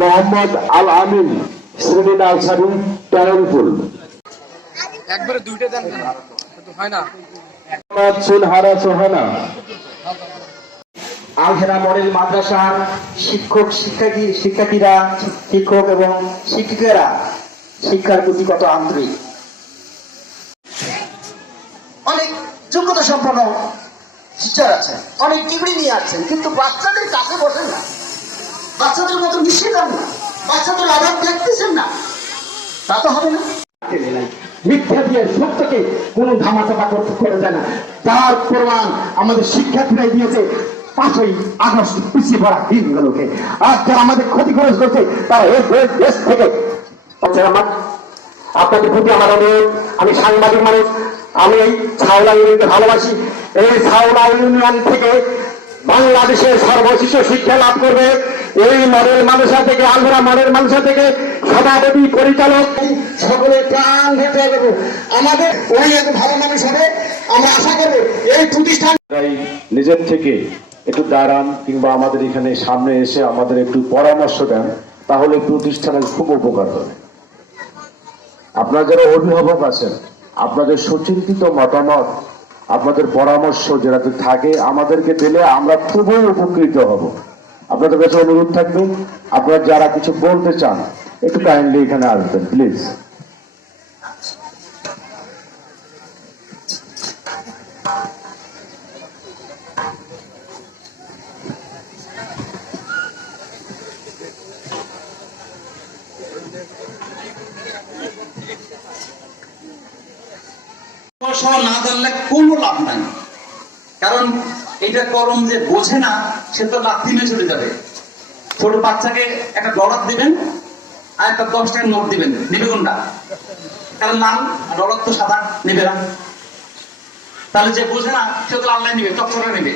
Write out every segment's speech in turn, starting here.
মোহাম্মদ আল আমিন শ্রেণি nursery talentful একবারে দুইটা দেন কিন্তু হয় না। সুলহারা সোহানা। আলহেরা মডেল মাদ্রাসার শিক্ষক শিক্ষার্থী শিক্ষার্থীরা শিক্ষক এবং শিক্ষিকারা শিক্ষার প্রতি কত আন্তরিক অনেক যোগ্যতা সম্পন্ন টিচার আছেন অনেক ডিগ্রি নিয়ে আসছেন কিন্তু বাচ্চাদের কাছে বসেন না। বাচ্চাদের মতো মিশে যান না। বাচ্চাদের অভাব দেখতেছেন না। তা তো হবে না। মিথ্যা দিয়ে সত্যকে করতে করে দেয় না। তার প্রমাণ আমাদের শিক্ষার্থীরাই দিয়েছে পাঁচই আগস্ট পিছিয়ে পড়া দিনগুলোকে। আর যারা আমাদের করছে তারা দেশ থেকে আমার আপনাদের প্রতি আমার অনুরোধ, আমি সাংবাদিক মানুষ, আমি এই ছাওলা ইউনিয়নকে ভালোবাসি। এই ছাওলা ইউনিয়ন থেকে বাংলাদেশের সর্বশিষ্ট শিক্ষা লাভ করবে এই মডেল মানুষা থেকে আলমরা মডেল মানুষা থেকে সভাপতি, পরিচালক, সকলে প্রাণ হেঁটে দেবো আমাদের ওই এক ভালো মানুষ হবে, আমরা আশা করব এই প্রতিষ্ঠান নিজের থেকে একটু দাঁড়ান, কিংবা আমাদের এখানে সামনে এসে আমাদের একটু পরামর্শ দেন, তাহলে প্রতিষ্ঠানের খুব উপকার হবে। আপনারা যারা অভিভাবক আছেন, আপনাদের সুচিন্তিত মতামত, আপনাদের পরামর্শ যেটাতে থাকে, আমাদেরকে দিলে আমরা খুবই উপকৃত হব। আপনাদের কাছে অনুরোধ থাকবে, আপনারা যারা কিছু বলতে চান, একটু কাইন্ডলি এখানে আসবেন প্লিজ না জানলে কোনো লাভ নাই। কারণ এটা করম যে বোঝে না সে তো লাথি মেরে চলে যাবে। ছোট বাচ্চাকে একটা ডলার দিবেন আর একটা দশ টাকার নোট দিবেন, নেবে কোনটা? কারণ লাল ডলার তো সাদা, নেবে না। তাহলে যে বোঝে না, সে তো লাল নেবে, চকচকে নেবে।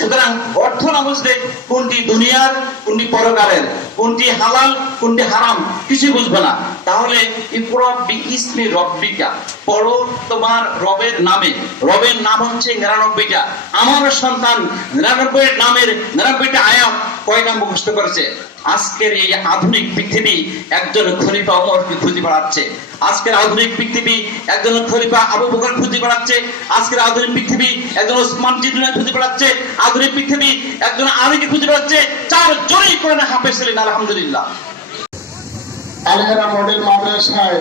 সুতরাং অর্থ না বুঝলে কোনটি দুনিয়ার, কোনটি পরকারের, কোনটি হালাল কোনটি হারাম কিছু বুঝবে না। তাহলে ইসমি রব্বিকা, পড়ো তোমার রবের নামে। রবের নাম হচ্ছে নিরানব্বইটা। আমার সন্তান নিরানব্বই নামের নিরানব্বইটা কয়টা করেছে। আজকের এই আধুনিক পৃথিবী একজন খলিফা ওমরকে খুঁজে বেড়াচ্ছে। আজকের আধুনিক পৃথিবী একজন খলিফা আবু বকর খুঁজে বেড়াচ্ছে। আজকের আধুনিক পৃথিবী একজন ওসমান খুঁজে বেড়াচ্ছে। আধুনিক পৃথিবী একজন আলীকে খুঁজে বেড়াচ্ছে। চার আলহামদুলিল্লাহ। আলহেরা মডেল মাদ্রাসায়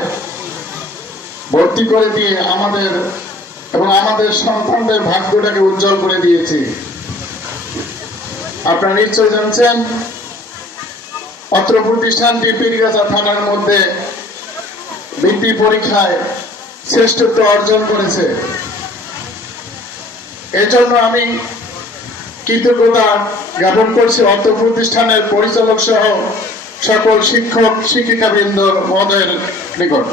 ভর্তি করে দিয়ে আমাদের এবং আমাদের সন্তানদের ভাগ্যটাকে উজ্জ্বল করে দিয়েছি। আপনারা নিশ্চয় জানছেন অত্র প্রতিষ্ঠানটি পীরগাছা থানার মধ্যে বৃত্তি পরীক্ষায় শ্রেষ্ঠত্ব অর্জন করেছে। এজন্য আমি কৃতজ্ঞতা জ্ঞাপন করছি অত্র প্রতিষ্ঠানের পরিচালক সহ সকল শিক্ষক শিক্ষিকাবৃন্দ মহোদয়ের নিকট।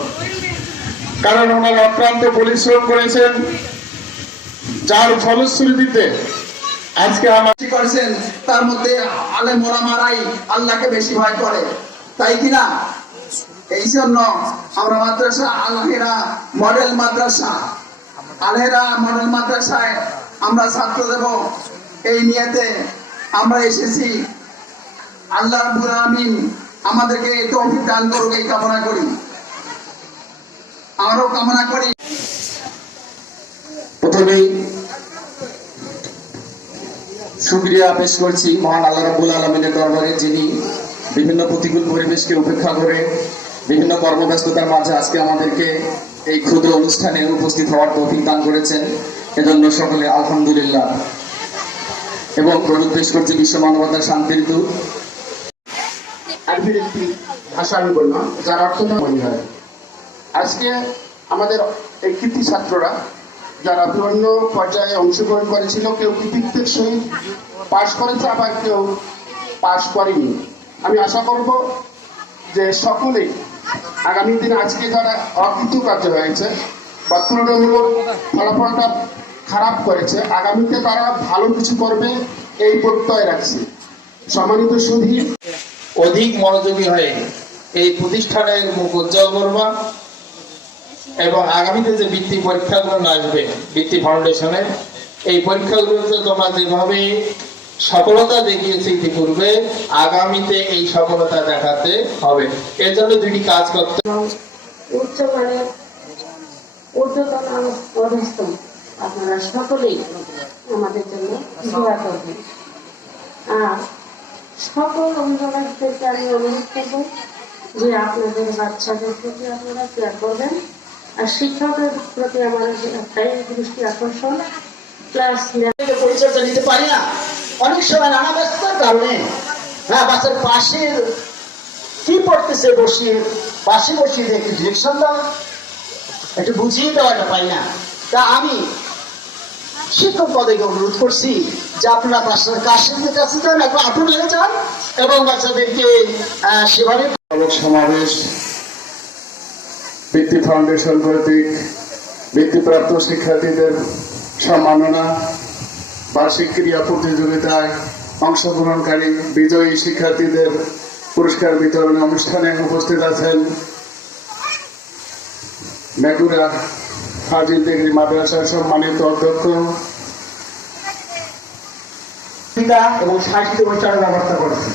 কারণ ওনারা অক্লান্ত পরিশ্রম করেছেন, যার ফলশ্রুতিতে আজকে আমার করেছেন, তার মধ্যে আলে মোলামারাই আল্লাহকে বেশি ভয় করে। তাই কিনা এই জন্য আমরা মাদ্রাসা, আলহেরা মডেল মাদ্রাসা, আলহেরা মডেল মাদ্রাসায় আমরা ছাত্র দেব। এই নিয়েতে আমরা এসেছি। আল্লাহ আমিন আমাদেরকে এই তৌফিক দান করুক, এই কামনা করি। কামনা করি। প্রথমেই সুক্রিয়া পেশ করছি মহান আল্লাহ আলমিনের দরবারে, যিনি বিভিন্ন প্রতিকূল পরিবেশকে উপেক্ষা করে বিভিন্ন কর্মব্যস্ততার মাঝে আজকে আমাদেরকে এই ক্ষুদ্র অনুষ্ঠানে উপস্থিত হওয়ার তৌফিক দান করেছেন। এজন্য সকলে আলহামদুলিল্লাহ। এবং প্রণুদ পেশ করছি বিশ্ব মানবতার শান্তির দূত আরবির একটি ভাষা আমি বললাম, যার অর্থ মনে আজকে আমাদের এই কৃতি ছাত্ররা, যারা বিভিন্ন পর্যায়ে অংশগ্রহণ করেছিল, কেউ কৃতিত্বের সহিত পাশ করেছে, আবার কেউ পাশ করেনি। আমি আশা করব যে সকলেই আগামী দিনে আজকে যারা অকৃতকার্য হয়েছে বা তুলনামূলক ফলাফলটা খারাপ করেছে, আগামীতে তারা ভালো কিছু করবে, এই প্রত্যয় রাখছি। সম্মানিত সুধী অধিক মনোযোগী হয়ে এই প্রতিষ্ঠানের মুখ উজ্জ্বল করবা এবং আগামীতে যে বৃত্তি পরীক্ষাগুলো আসবে, বৃত্তি ফাউন্ডেশনে এই পরীক্ষাগুলোতে তোমরা যেভাবে সফলতা দেখিয়েছে ইতিপূর্বে আগামীতে এই সফলতা দেখাতে হবে। এর জন্য দুটি কাজ করতে আপনারা সকলেই আমাদের জন্য দোয়া করবেন। আর সকল অভিভাবকদেরকে আমি অনুরোধ করব যে আপনাদের বাচ্চাদের প্রতি আপনারা কেয়ার করবেন আর শিক্ষকের প্রতি আমার একটাই দৃষ্টি আকর্ষণ। ক্লাস পরিচর্যা নিতে পারি না। অনেক সময় নানা ব্যস্ততার কারণে হ্যাঁ বাচ্চার পাশে কি পড়তেছে বসিয়ে, পাশে বসিয়ে একটু ডিরেকশন দাও। একটু বুঝিয়ে দেওয়াটা পাই না। তা আমি শিক্ষক পদেকে অনুরোধ করছি যে আপনারা বাচ্চার কাশের কাছে যান একটু যান এবং বাচ্চাদেরকে সেভাবে সমাবেশ ফাউন্ডেশন কর্তৃক বৃত্তিপ্রাপ্ত শিক্ষার্থীদের সম্মাননা, বার্ষিক ক্রীড়া প্রতিযোগিতায় অংশগ্রহণকারী বিজয়ী শিক্ষার্থীদের পুরস্কার বিতরণ অনুষ্ঠানে উপস্থিত আছেন মেগুরা হাজির ডিগ্রি মাদ্রাসার সম্মানিত অধ্যক্ষ। এবং সাহিত্য প্রচারের ব্যবস্থা করেছি।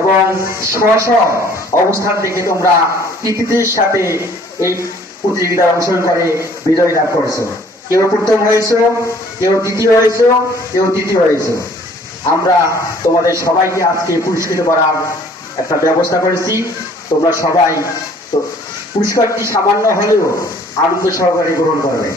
এবং স্ব অবস্থান থেকে তোমরা কৃতিত্বের সাথে এই প্রতিযোগিতায় অংশগ্রহণ করে বিজয় লাভ করেছ। কেউ প্রথম হয়েছো, কেউ দ্বিতীয় হয়েছো, কেউ তৃতীয় হয়েছো। আমরা তোমাদের সবাইকে আজকে পুরস্কৃত করার একটা ব্যবস্থা করেছি। তোমরা সবাই তো পুরস্কারটি সামান্য হলেও আনন্দ সহকারে গ্রহণ করবে